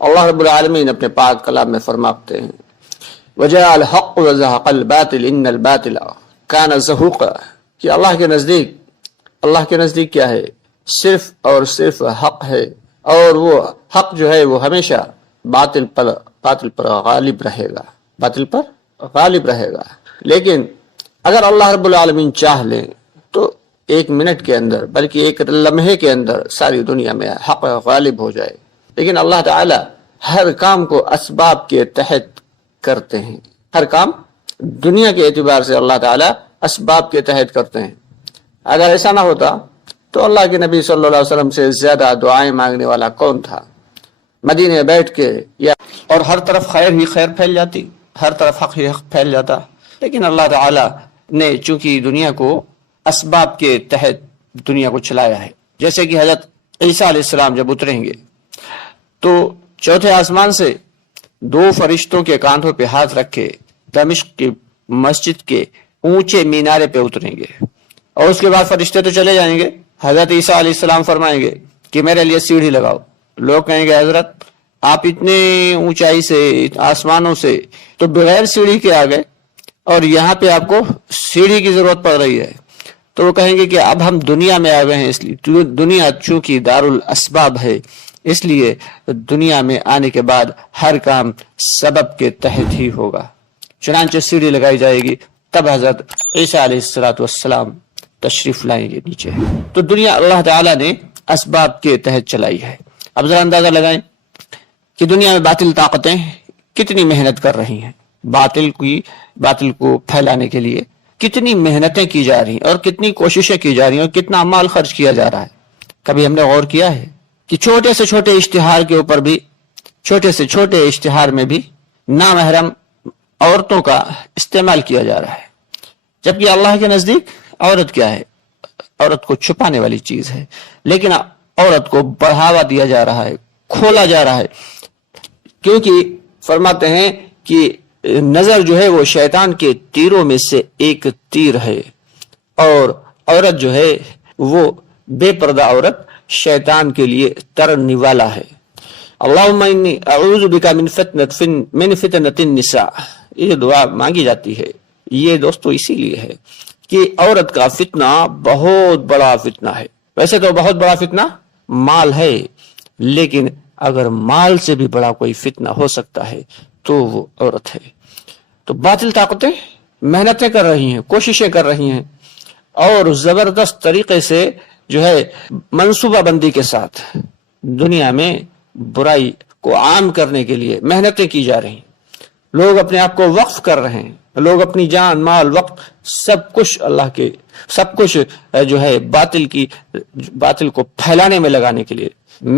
اللہ رب العالمین اپنے پاک کلام میں فرماتے ہیں وجاء الحق وزهق الباطل ان الباطل كان زهوقا کہ اللہ کے نزدیک کیا ہے؟ صرف اور صرف حق ہے، اور وہ حق جو ہے وہ ہمیشہ باطل پر غالب رہے گا لیکن اگر اللہ رب العالمین چاہ لیں تو ایک منٹ کے اندر بلکہ ایک لمحے کے اندر ساری دنیا میں حق غالب ہو جائے، لیکن اللہ تعالی ہر کام کو اسباب کے تحت کرتے ہیں، ہر کام دنیا کے اعتبار سے اللہ تعالی اسباب کے تحت کرتے ہیں۔ اگر ایسا نہ ہوتا تو اللہ کے نبی صلی اللہ علیہ وسلم سے زیادہ دعائیں مانگنے والا کون تھا؟ مدینے میں بیٹھ کے اور ہر طرف خیر ہی خیر پھیل جاتی، ہر طرف حق ہی حق پھیل جاتا، لیکن اللہ تعالی نے چونکہ دنیا کو اسباب کے تحت دنیا کو چلایا ہے۔ جیسے کہ حضرت عیسیٰ علیہ السلام جب اتریں گے تو چوتھے آسمان سے 2 فرشتوں کے کاندھوں پہ ہاتھ رکھے دمشق کی مسجد کے اونچے مینارے پہ اتریں گے، اور اس کے بعد فرشتے تو چلے جائیں گے، حضرت عیسیٰ علیہ السلام فرمائیں گے کہ میرے لیے سیڑھی لگاؤ۔ لوگ کہیں گے حضرت آپ اتنے اونچائی سے آسمانوں سے تو بغیر سیڑھی کے آ گئے اور یہاں پہ آپ کو سیڑھی کی ضرورت پڑ رہی ہے، تو وہ کہیں گے کہ اب ہم دنیا میں آ گئے ہیں، اس لیے دنیا چونکہ دارالاسباب ہے اس لیے دنیا میں آنے کے بعد ہر کام سبب کے تحت ہی ہوگا، چنانچہ سیڑھی لگائی جائے گی، تب حضرت عیسیٰ علیہ السلام تشریف لائیں گے نیچے۔ تو دنیا اللہ تعالیٰ نے اسباب کے تحت چلائی ہے۔ اب ذرا اندازہ لگائیں کہ دنیا میں باطل طاقتیں کتنی محنت کر رہی ہیں، باطل کو پھیلانے کے لیے کتنی محنتیں کی جا رہی ہیں اور کتنی کوششیں کی جا رہی ہیں اور کتنا مال خرچ کیا جا رہا ہے۔ کبھی ہم نے غور کیا ہے کہ چھوٹے سے چھوٹے اشتہار کے اوپر بھی، چھوٹے سے چھوٹے اشتہار میں بھی نامحرم عورتوں کا استعمال کیا جا رہا ہے، جبکہ اللہ کے نزدیک عورت کیا ہے؟ عورت کو چھپانے والی چیز ہے، لیکن عورت کو بڑھاوا دیا جا رہا ہے، کھولا جا رہا ہے، کیونکہ فرماتے ہیں کہ نظر جو ہے وہ شیطان کے تیروں میں سے ایک تیر ہے، اور عورت جو ہے وہ بے پردہ عورت شیطان کے لیے ترنے والا ہے۔ اللہم انی اعوذ بک من فتنۃ النساء، یہ دعا مانگی جاتی ہے۔ یہ دوستو اسی لیے ہے کہ عورت کا فتنہ بہت بڑا فتنہ ہے۔ ویسے تو بہت بڑا فتنہ مال ہے، لیکن اگر مال سے بھی بڑا کوئی فتنہ ہو سکتا ہے تو وہ عورت ہے۔ تو باطل طاقتیں محنتیں کر رہی ہیں، کوششیں کر رہی ہیں، اور زبردست طریقے سے جو ہے منصوبہ بندی کے ساتھ دنیا میں برائی کو عام کرنے کے لیے محنتیں کی جا رہی ہیں۔ لوگ اپنے آپ کو وقف کر رہے ہیں، لوگ اپنی جان مال وقت سب کچھ جو ہے باطل کو پھیلانے میں لگانے کے لیے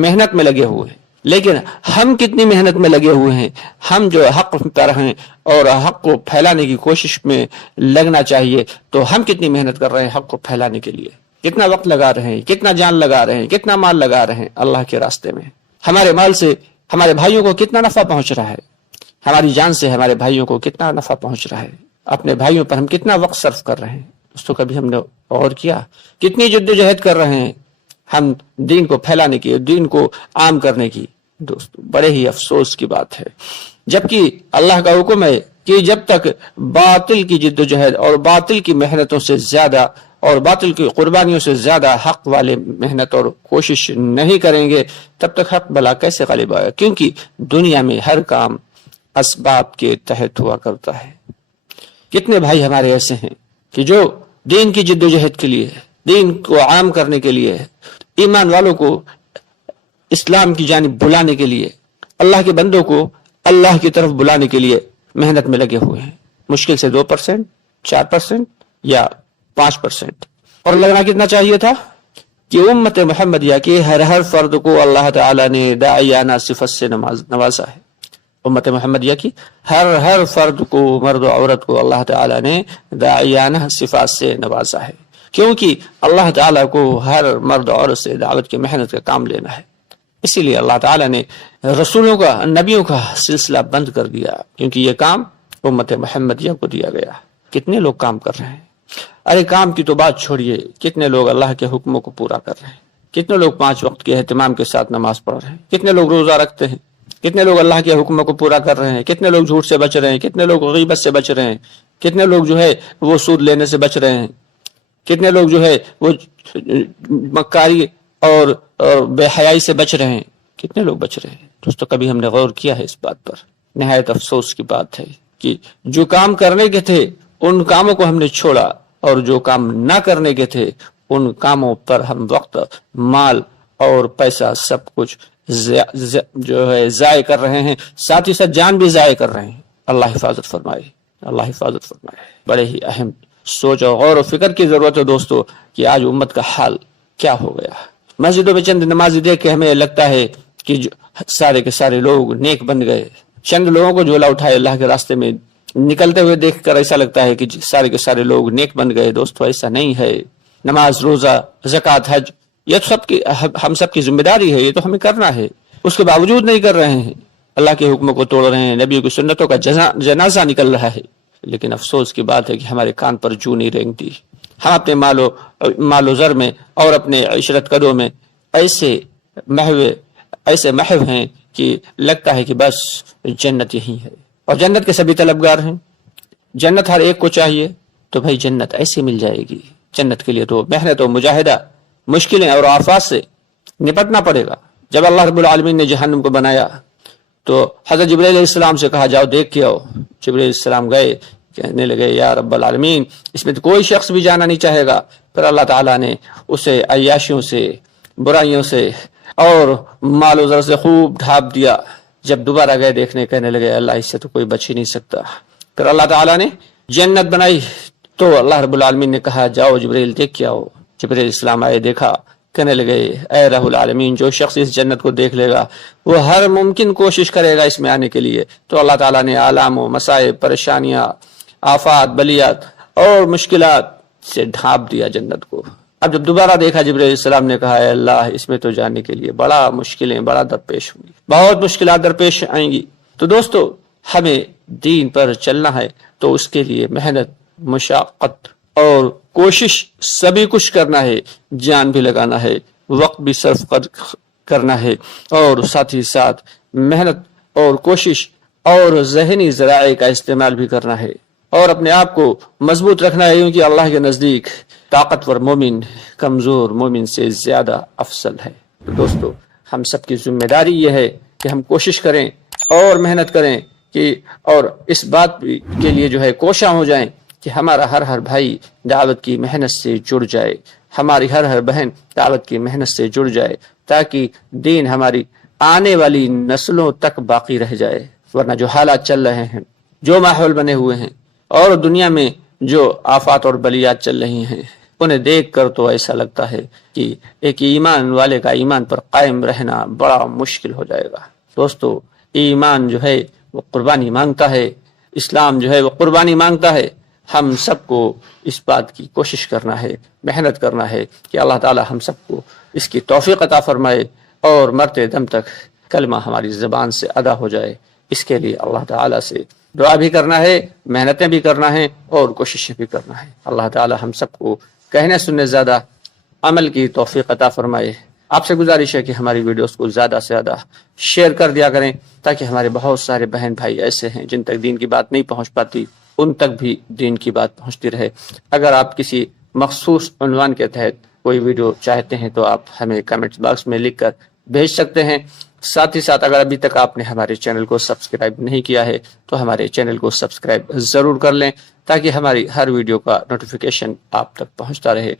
محنت میں لگے ہوئے ہیں۔ لیکن ہم کتنی محنت میں لگے ہوئے ہیں؟ ہم جو حق پر ہیں اور حق کو پھیلانے کی کوشش میں لگنا چاہیے، تو ہم کتنی محنت کر رہے ہیں حق کو پھیلانے کے لیے؟ کتنا وقت لگا رہے ہیں، کتنا جان لگا رہے ہیں، کتنا مال لگا رہے ہیں اللہ کے راستے میں؟ ہمارے مال سے ہمارے بھائیوں کو کتنا نفع پہنچ رہا ہے؟ ہماری جان سے ہمارے بھائیوں کو کتنا نفع پہنچ رہا ہے؟ اپنے بھائیوں پر ہم کتنا وقت صرف کر رہے ہیں؟ اس تو کبھی ہم نے غور کیا؟ کتنی جدوجہد کر رہے ہیں ہم دین کو پھیلانے کی، دین کو عام کرنے کی؟ دوستو بڑے ہی افسوس کی بات ہے، جبکہ اللہ کا حکم ہے کہ جب تک باطل کی جدوجہد اور باطل کی محنتوں سے زیادہ اور باطل کی قربانیوں سے زیادہ حق والے محنت اور کوشش نہیں کریں گے، تب تک حق بلا کیسے غالب آئے؟ کیونکہ دنیا میں ہر کام اسباب کے تحت ہوا کرتا ہے۔ کتنے بھائی ہمارے ایسے ہیں کہ جو دین کی جدوجہد کے لیے، دین کو عام کرنے کے لیے، ایمان والوں کو اسلام کی جانب بلانے کے لیے، اللہ کے بندوں کو اللہ کی طرف بلانے کے لیے محنت میں لگے ہوئے ہیں۔ مشکل سے 2%، 4% یا 5%، اور لگنا کتنا چاہیے تھا کہ امت محمدیہ کے ہر فرد کو اللہ تعالی نے داعیانہ صفت سے نوازا ہے۔ امت محمدیہ کی ہر فرد کو، مرد و عورت کو اللہ تعالی نے داعیانہ صفات سے نوازا ہے، کیونکہ اللہ تعالی کو ہر مرد و عورت سے دعوت کی محنت کا کام لینا ہے۔ اسی لیے اللہ تعالی نے رسولوں کا، نبیوں کا سلسلہ بند کر دیا، کیونکہ یہ کام امت محمدیہ کو دیا گیا۔ کتنے لوگ کام کر رہے ہیں؟ ارے کام کی تو بات چھوڑیے، کتنے لوگ اللہ کے حکموں کو پورا کر رہے ہیں؟ کتنے لوگ 5 وقت کے اہتمام کے ساتھ نماز پڑھ رہے ہیں؟ کتنے لوگ روزہ رکھتے ہیں؟ کتنے لوگ اللہ کے حکموں کو پورا کر رہے ہیں، کتنے لوگ جھوٹ سے بچ رہے ہیں، کتنے لوگ غیبت سے بچ رہے ہیں، کتنے لوگ جو ہے وہ سود لینے سے بچ رہے ہیں، کتنے لوگ جو ہے وہ مکاری اور بے حیائی سے بچ رہے ہیں، کتنے لوگ بچ رہے ہیں۔ دوستو کبھی ہم نے غور کیا ہے اس بات پر؟ نہایت افسوس کی بات ہے کہ جو کام کرنے کے تھے ان کاموں کو ہم نے چھوڑا، اور جو کام نہ کرنے کے تھے ان کاموں پر ہم وقت، مال اور پیسہ سب کچھ جو ہے ضائع کر رہے ہیں، ساتھ ہی ساتھ جان بھی ضائع کر رہے ہیں۔ اللہ حفاظت فرمائے، اللہ حفاظت فرمائے۔ بڑے ہی اہم سوچ اور غور و فکر کی ضرورت ہے دوستو کہ آج امت کا حال کیا ہو گیا۔ مسجدوں میں چند نمازی دیکھ کے ہمیں لگتا ہے کہ سارے کے سارے لوگ نیک بن گئے، چند لوگوں کو جھولا اٹھائے اللہ کے راستے میں نکلتے ہوئے دیکھ کر ایسا لگتا ہے کہ سارے کے سارے لوگ نیک بن گئے۔ دوستو ایسا نہیں ہے۔ نماز، روزہ، زکوٰۃ، حج، یہ ہم سب کی ذمہ داری ہے، یہ تو ہمیں کرنا ہے، اس کے باوجود نہیں کر رہے ہیں، اللہ کے حکموں کو توڑ رہے ہیں، نبی کی سنتوں کا جنازہ نکل رہا ہے۔ لیکن افسوس کی بات ہے کہ ہمارے کان پر جوں نہیں رینگتی۔ ہم اپنے مال و زر میں اور اپنے عشرت قدوں میں ایسے محو ہیں کہ لگتا ہے کہ بس جنت یہی ہے، اور جنت کے سبھی طلبگار ہیں، جنت ہر ایک کو چاہیے۔ تو بھائی جنت ایسے مل جائے گی؟ جنت کے لیے تو محنت و مجاہدہ، مشکلیں اور آفات سے نپٹنا پڑے گا۔ جب اللہ رب العالمین نے جہنم کو بنایا تو حضرت جبرائیل علیہ السلام سے کہا جاؤ دیکھ کے آؤ۔ جبرائیل علیہ السلام گئے، کہنے لگے یا رب العالمین اس میں تو کوئی شخص بھی جانا نہیں چاہے گا۔ پھر اللہ تعالیٰ نے اسے عیاشیوں سے، برائیوں سے اور مال و زر سے خوب ڈھانپ دیا۔ جب دوبارہ گئے دیکھنے، کہنے لگے اللہ اس سے تو کوئی بچ ہی نہیں سکتا۔ پھر اللہ تعالیٰ نے جنت بنائی تو اللہ رب العالمین نے کہا جاؤ جبرائیل دیکھ کے آؤ۔ جبرائیل علیہ السلام آئے، دیکھا، کہنے لگے اے رب العالمین جو شخص اس جنت کو دیکھ لے گا وہ ہر ممکن کوشش کرے گا اس میں آنے کے لیے۔ تو اللہ تعالیٰ نے آلام و مصائب، پریشانیاں، آفات، بلیات اور مشکلات سے ڈھانپ دیا جنت کو۔ اب جب دوبارہ دیکھا جبرائیل علیہ السلام نے کہا اے اللہ اس میں تو جانے کے لیے بڑا مشکلیں، بڑا درپیش ہوں گی، بہت مشکلات درپیش آئیں گی۔ تو دوستو ہمیں دین پر چلنا ہے تو اس کے لیے محنت، مشقت اور کوشش سبھی کچھ کرنا ہے، جان بھی لگانا ہے، وقت بھی صرف کرنا ہے، اور ساتھ ہی ساتھ محنت اور کوشش اور ذہنی ذرائع کا استعمال بھی کرنا ہے، اور اپنے آپ کو مضبوط رکھنا ہے، کیونکہ اللہ کے نزدیک طاقتور مومن کمزور مومن سے زیادہ افضل ہے۔ تو دوستو ہم سب کی ذمہ داری یہ ہے کہ ہم کوشش کریں اور محنت کریں اور اس بات کے لیے جو ہے کوشاں ہو جائیں کہ ہمارا ہر بھائی دعوت کی محنت سے جڑ جائے، ہماری ہر بہن دعوت کی محنت سے جڑ جائے، تاکہ دین ہماری آنے والی نسلوں تک باقی رہ جائے۔ ورنہ جو حالات چل رہے ہیں، جو ماحول بنے ہوئے ہیں، اور دنیا میں جو آفات اور بلیات چل رہی ہیں، انہیں دیکھ کر تو ایسا لگتا ہے کہ ایک ایمان والے کا ایمان پر قائم رہنا بڑا مشکل ہو جائے گا۔ دوستو ایمان جو ہے وہ قربانی مانگتا ہے، اسلام جو ہے وہ قربانی مانگتا ہے۔ ہم سب کو اس بات کی کوشش کرنا ہے، محنت کرنا ہے کہ اللہ تعالی ہم سب کو اس کی توفیق عطا فرمائے، اور مرتے دم تک کلمہ ہماری زبان سے ادا ہو جائے۔ اس کے لیے اللہ تعالی سے دعا بھی کرنا ہے، محنتیں بھی کرنا ہے، اور کوششیں بھی کرنا ہے۔ اللہ تعالی ہم سب کو کہنے سننے زیادہ عمل کی توفیق عطا فرمائے۔ آپ سے گزارش ہے کہ ہماری ویڈیوز کو زیادہ سے زیادہ شیئر کر دیا کریں، تاکہ ہمارے بہت سارے بہن بھائی ایسے ہیں جن تک دین کی بات نہیں پہنچ پاتی، ان تک بھی دین کی بات پہنچتی رہے۔ اگر آپ کسی مخصوص عنوان کے تحت کوئی ویڈیو چاہتے ہیں تو آپ ہمیں کمنٹ باکس میں لکھ کر بھیج سکتے ہیں۔ ساتھ ہی ساتھ اگر ابھی تک آپ نے ہمارے چینل کو سبسکرائب نہیں کیا ہے تو ہمارے چینل کو سبسکرائب ضرور کر لیں، تاکہ ہماری ہر ویڈیو کا نوٹیفیکیشن آپ تک پہنچتا رہے۔